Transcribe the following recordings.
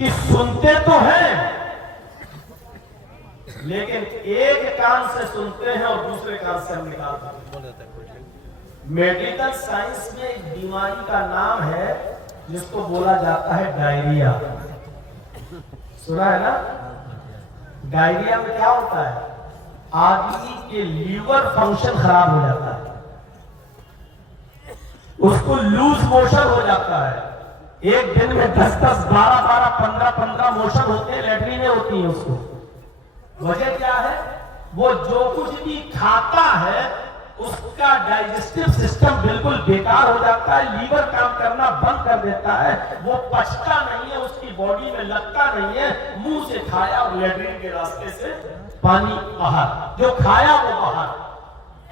कि सुनते तो हैं लेकिन एक कान से सुनते हैं और दूसरे कान से हम निकालते हैं। मेडिकल साइंस में एक बीमारी का नाम है जिसको बोला जाता है डायरिया। सुना है ना? डायरिया में क्या होता है? आदमी के लीवर फंक्शन खराब हो जाता है, उसको लूज मोशन हो जाता है। एक दिन में 10-10, 12-12, 15-15 मोशन होते हैं, लैट्रिनें होती हैं उसको। वजह क्या है? वो जो कुछ भी खाता है उसका डाइजेस्टिव सिस्टम बिल्कुल बेकार हो जाता है, लीवर काम करना बंद कर देता है, वो पचता नहीं है, उसकी बॉडी में लगता नहीं है। मुंह से खाया और लैट्रिन के रास्ते से पानी बाहर, जो खाया वो बाहर।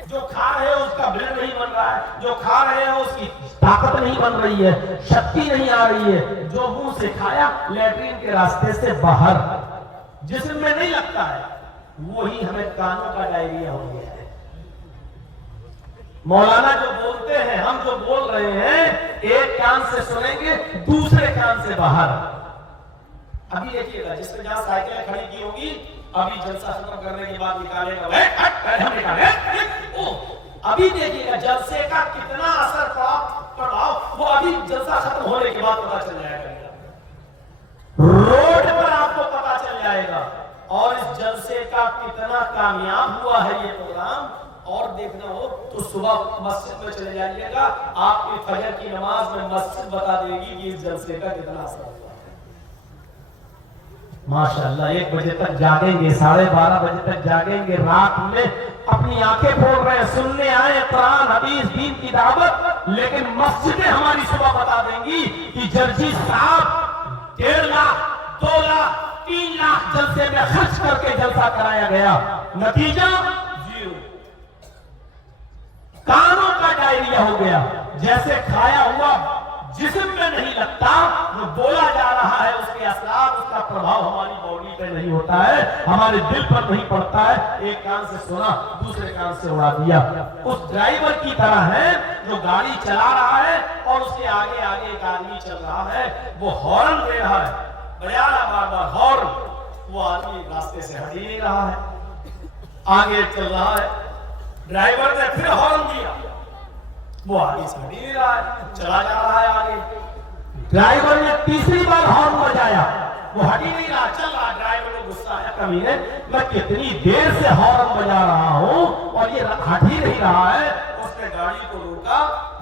जो खा रहे हो उसका ब्लड नहीं बन रहा है, जो खा रहे हो उसकी ताकत नहीं बन रही है, शक्ति नहीं आ रही है। जो मुंह से खाया लैट्रिन के रास्ते से बाहर, जिस्म में नहीं लगता है, वही हमें कानों का डायरिया हो गया है। मौलाना जो बोलते हैं, हम जो बोल रहे हैं, एक कान से सुनेंगे, दूसरे कान से बाहर। अभी देखिएगा, जिसने जहां साइकिलें खड़ी की होगी, अभी जलसा खत्म करने के बाद निकालेगा, अभी देखिएगा जलसे का कितना असर प्रभाव वो अभी जलसा खत्म होने के बाद पता चल जाएगा, रोड पर आपको पता चल जाएगा। और इस जलसे का कितना कामयाब हुआ है ये प्रोग्राम, और देखना हो तो सुबह मस्जिद में चले जाइएगा, आपकी फजर की नमाज में मस्जिद बता देगी कि इस जलसे का कितना असर हुआ। माशाअल्लाह 1 बजे तक जागेंगे, 12:30 बजे तक जागेंगे, रात में अपनी आंखें खोल रहे हैं, सुनने आए कुरान हदीस दीन की दावत, लेकिन मस्जिदें हमारी सुबह बता देंगी कि जर्जी साहब 1.5 लाख 2 लाख 3 लाख जलसे में खर्च करके जलसा कराया गया, नतीजा जीरो। कानों का डायरिया हो गया, जैसे खाया हुआ जिस्म में नहीं लगता, जो बोला जा रहा है उसके असर, उसका प्रभाव हमारी बॉडी पे नहीं होता है, हमारे दिल पर नहीं पड़ता है। एक कान से सुना, दूसरे कान से उड़ा दिया। उस ड्राइवर की तरह है जो गाड़ी चला रहा है और उसके आगे आगे एक आदमी चल रहा है, वो हॉर्न दे रहा है, बजा रहा बार बार हॉर्न, वो आदमी रास्ते से हट ही नहीं रहा है, आगे चल रहा है। ड्राइवर ने फिर हॉर्न दिया, वो आगे से हट ही नहीं रहा है, चला जा रहा है आगे। ड्राइवर ने तीसरी बार हॉर्न बजाया, वो हट ही नहीं रहा, चल रहा। ड्राइवर को गुस्सा आया, कमीने मैं कितनी देर से हॉर्न बजा रहा हूं और ये हट ही नहीं रहा है। उसने गाड़ी को रोका,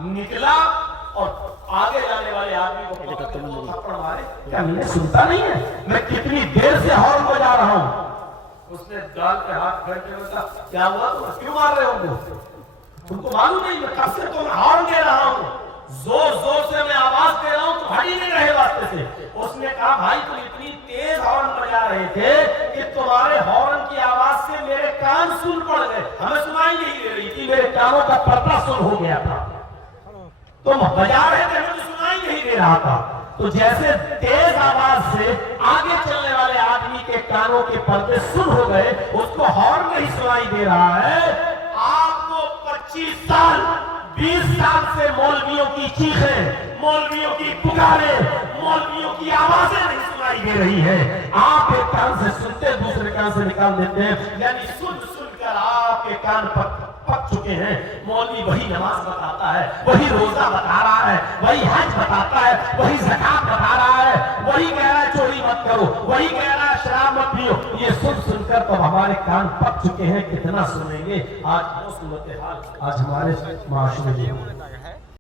निकला और आगे जाने वाले आदमी को थप्पड़ मारे, कमीने सुनता नहीं है, मैं कितनी देर से हॉर्न बजा रहा हूं। उसने गाल पे हाथ फेर के बोला, क्या हुआ, क्यों मार रहे हो? तुमको मालूम नहीं मैं कब से तुम हॉर्न दे रहा हूं, जोर जोर से मैं आवाज दे रहा हूं, तो हट ही नहीं रहे रास्ते से। उसने कहा, भाई तुम इतनी तेज हॉर्न बजा रहे थे कि तुम्हारे हॉर्न की आवाज से मेरे कान सुन पड़ गए, हमें सुनाई नहीं दे रही थी, मेरे कानों का पर्दा सुन हो गया था। तुम बजा रहे थे, हमें सुनाई नहीं दे रहा था। तो जैसे तेज आवाज से आगे चलने वाले आदमी के कानों के पर्दे सुन हो गए, उसको हॉर्न नहीं सुनाई दे रहा है। आपको 25 साल 20 साल से मौलवियों की चीखें, मौलवियों की पुकारें, मौलवियों की आवाजें नहीं सुनाई दे रही है। आप एक कान से सुनते, दूसरे कान से निकाल देते हैं, यानी सुन सुनकर आपके कान पक चुके हैं। मौलवी वही नमाज बताता है, वही रोजा बता रहा है, वही हज बताता है, वही ज़कात बता रहा है, वही कह रहा है चोरी मत करो, वही कह रहा है शराब मत पियो। ये सुन सुनकर तो हमारे कान पक चुके हैं, कितना सुनेंगे। आज वो सूरत हाल आज हमारे माशरे में